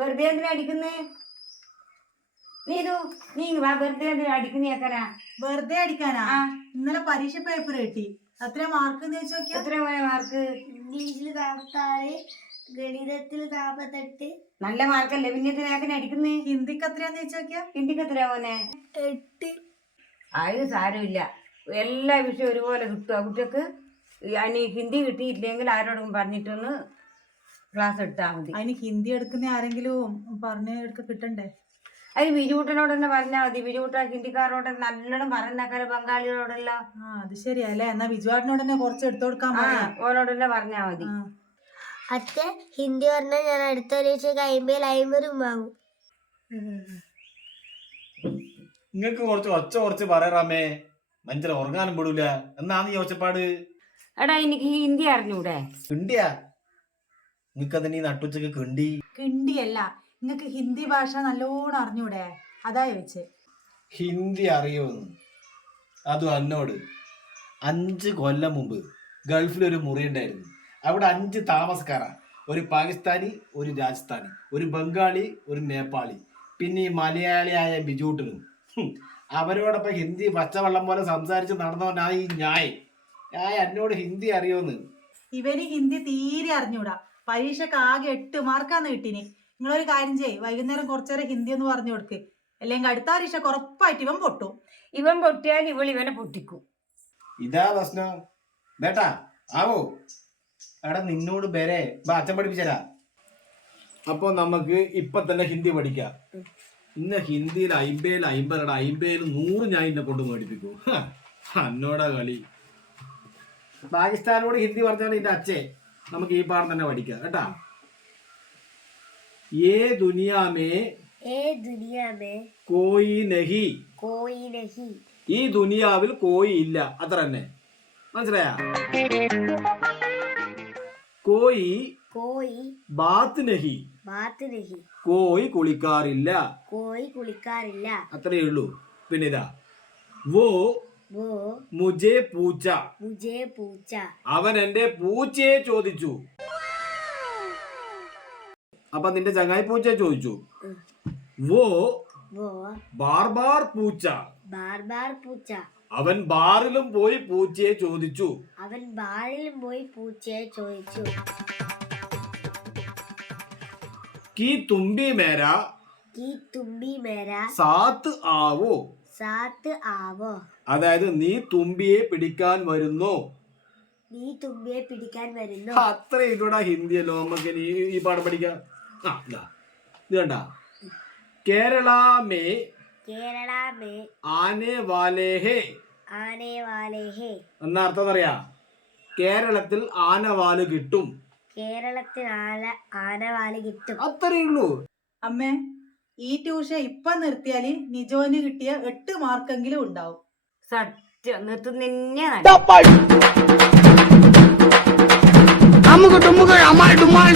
വെറുതെ എന്തിനാ അടിക്കുന്നേ? നീ നീ വാ വെറുതെ എന്തിനാ അടിക്കുന്നേ വെറുതെ അടിക്കാനാ? ഇന്നലെ പരീക്ഷ പേപ്പർ കിട്ടി. അത്ര മാർക്ക് എന്ന് വെച്ച് നോക്കിയാ? എത്ര മാർക്ക് ഇംഗ്ലീഷിൽ നാൽപ്പത്താറ് ഗണിതത്തിൽ നാൽപ്പത്തെട്ട് നല്ല മാർക്കല്ലേ പിന്നെ എന്തിനാക്കനെ അടിക്കുന്നേ? ഹിന്ദിക്ക് എത്രയാന്ന് വെച്ച് നോക്കിയാ? ഹിന്ദിക്ക് എത്രയാ മോനെ? എട്ട്. അതിന് സാരമില്ല. എല്ലാ വിഷയവും ഒരുപോലെ കിട്ടുക കുട്ടികൾക്ക് അതിന് ഹിന്ദി കിട്ടിയില്ലെങ്കിൽ ആരോടും പറഞ്ഞിട്ടൊന്ന് ക്ലാസ് എടുത്താൽ മതി. അതിന് ഹിന്ദി എടുക്കുന്ന ആരെങ്കിലും പറഞ്ഞു എടുക്ക കിട്ടണ്ടേ? അതിന് ബിജുട്ടനോട് തന്നെ പറഞ്ഞാൽ മതി. ബിജുട്ട ഹിന്ദിക്കാരോട് നല്ലോണം പറയുന്നക്കാരെ ബംഗാളികളോടല്ലോ ആ അത് ശരിയല്ലേ എന്നാ ബിജുവാട്ടിനോട് തന്നെ കുറച്ച് എടുത്തു കൊടുക്കാൻ ഓനോട് തന്നെ പറഞ്ഞാൽ മതി. ആ. അച്ഛൻ ഹിന്ദി പറഞ്ഞാൽ ഞാൻ അടുത്ത ഒരാഴ്ച കഴിയുമ്പോൾ അമ്പതും വാങ്ങും നിങ്ങൾക്ക് കുറച്ച് ഒച്ച കുറച്ച് പറയാമേ മനുഷ്യർ ഉറങ്ങാനും പെടൂല എന്നാന്ന് ഈ ഒച്ചപ്പാട്? എടാ എനിക്ക് ഹിന്ദി അറിഞ്ഞൂടെ? കിണ്ടിയാ നിങ്ങക്കതിന് ഈ നട്ടുച്ചക്ക് കിണ്ടി? കിണ്ടിയല്ല നിങ്ങക്ക് ഹിന്ദി ഭാഷ നല്ലോണം അറിഞ്ഞൂടെ? അതാ ചോദിച്ചേ. ഹിന്ദി അറിയുമെന്ന് അതും അന്നോട്. അഞ്ച് കൊല്ലം മുമ്പ് ഗൾഫിലൊരു മുറി ഉണ്ടായിരുന്നു അവിടെ അഞ്ച് താമസക്കാരാ. ഒരു പാകിസ്ഥാനി ഒരു രാജസ്ഥാനി. ഒരു ബംഗാളി ഒരു നേപ്പാളി. പിന്നെ ഈ മലയാളിയായ ബിജൂട്ടനും. ഹും, അവരോടൊപ്പം ഹിന്ദി പച്ചവെള്ളം പോലെ സംസാരിച്ച് നടന്നവനായി ഈ ഞായ് ഞാൻ എന്നോട് ഹിന്ദി അറിയോന്ന്? ഇവന് ഹിന്ദി തീരെ അറിഞ്ഞൂടാ. പരീക്ഷക്ക് ആകെ എട്ട് മാർക്കാന്ന് കിട്ടീനി. നിങ്ങളൊരു കാര്യം ചെയ്യ്. വൈകുന്നേരം കുറച്ചേരം ഹിന്ദി എന്ന് പറഞ്ഞു കൊടുക്ക്. അല്ലെങ്കിൽ അടുത്ത പരീക്ഷക്ക് ഉറപ്പായിട്ട് ഇവൻ പൊട്ടും. ഇവൻ പൊട്ടിയാൽ ഇവൾ ഇവനെ പൊട്ടിക്കും. ഇതാ പ്രശ്നം. ബേട്ടാ ആവോ? എടാ നിന്നോട് ബേരെ ബാ അച്ഛൻ പഠിപ്പിച്ചരാ. അപ്പൊ നമുക്ക് ഇപ്പൊ തന്നെ ഹിന്ദി പഠിക്കാം. ഇന്ന് ഹിന്ദിയിൽ അയിമ്പേൽ അയിമ്പലട അയിമ്പേൽ നൂറ് ഞാൻ ഇന്നെ കൊണ്ട് മേടിപ്പിക്കൂ. അന്നോടാ കളി. പാകിസ്ഥാനോട് ഹിന്ദി പറഞ്ഞാൽ എന്റെ അച്ഛേ നമുക്ക് ഈ പാഠം തന്നെ പഠിക്കാം കേട്ടാ. ഏ ദുനിയാമേ ഏ ദുനിയാമേ കോയി നഹി. കോയി നഹി. ഈ ദുനിയാവിൽ കോയി ഇല്ല അത്ര തന്നെ. മനസ്സിലായ? കോയി കോയി ബാത്ത് നഹി. ബാത്ത് നഹി. കോയി കുളിക്കാറില്ല. കോയി കുളിക്കാറില്ല. അത്രയേ ഉള്ളൂ. പിന്നെ ഇതാ വോ വോ മുജെ പൂച്ച. മുജേ പൂച്ച. അവൻ എന്റെ പൂച്ചയെ ചോദിച്ചു. അപ്പൊ നിന്റെ ചങ്ങായി പൂച്ച ചോദിച്ചു. വോ. ബാർബാർ ബാർ ബാർ പൂച്ച. ബാർ ബാർ പൂച്ച. അവൻ ബാറിലും പോയി പൂച്ചയെ ചോദിച്ചു. അവൻ ബാറിലും പോയി പൂച്ചയെ ചോദിച്ചു. കി തുമ്പി മേര. കീ തുമ്പി മേര. സാത്ത് ആവോ. സാത്ത് ആവോ? അതായത് നീ തുമ്പിയെ പിടിക്കാൻ വരുന്നു? നീ തുമ്പിയെ പിടിക്കാൻ വരുന്നു? അത്ര ഇതോടാ ഹിന്ദിയല്ലോ നമുക്ക് ഈ- ഈ പാഠം പഠിക്കാം. ആ ഇതാ. ഇത് കണ്ട. കേരള മേ കേരള മേ ആനെ വാലേ ഹേ. ആനെ വാലേ ഹേ. എന്ന അർത്ഥം അറിയാ കേരളത്തിൽ ആനവാൽ കിട്ടും. കേരളത്തിൽ ആന ആനവാൽ കിട്ടും. അത്രയേ ഉള്ളൂ. അമ്മേ ഈ ട്യൂഷൻ ഇപ്പൊ നിർത്തിയാൽ നിജോന് കിട്ടിയ എട്ട് മാർക്കെങ്കിലും ഉണ്ടാവും. സത്യം നിർത്തുന്നെ ഡുമ്മാൾ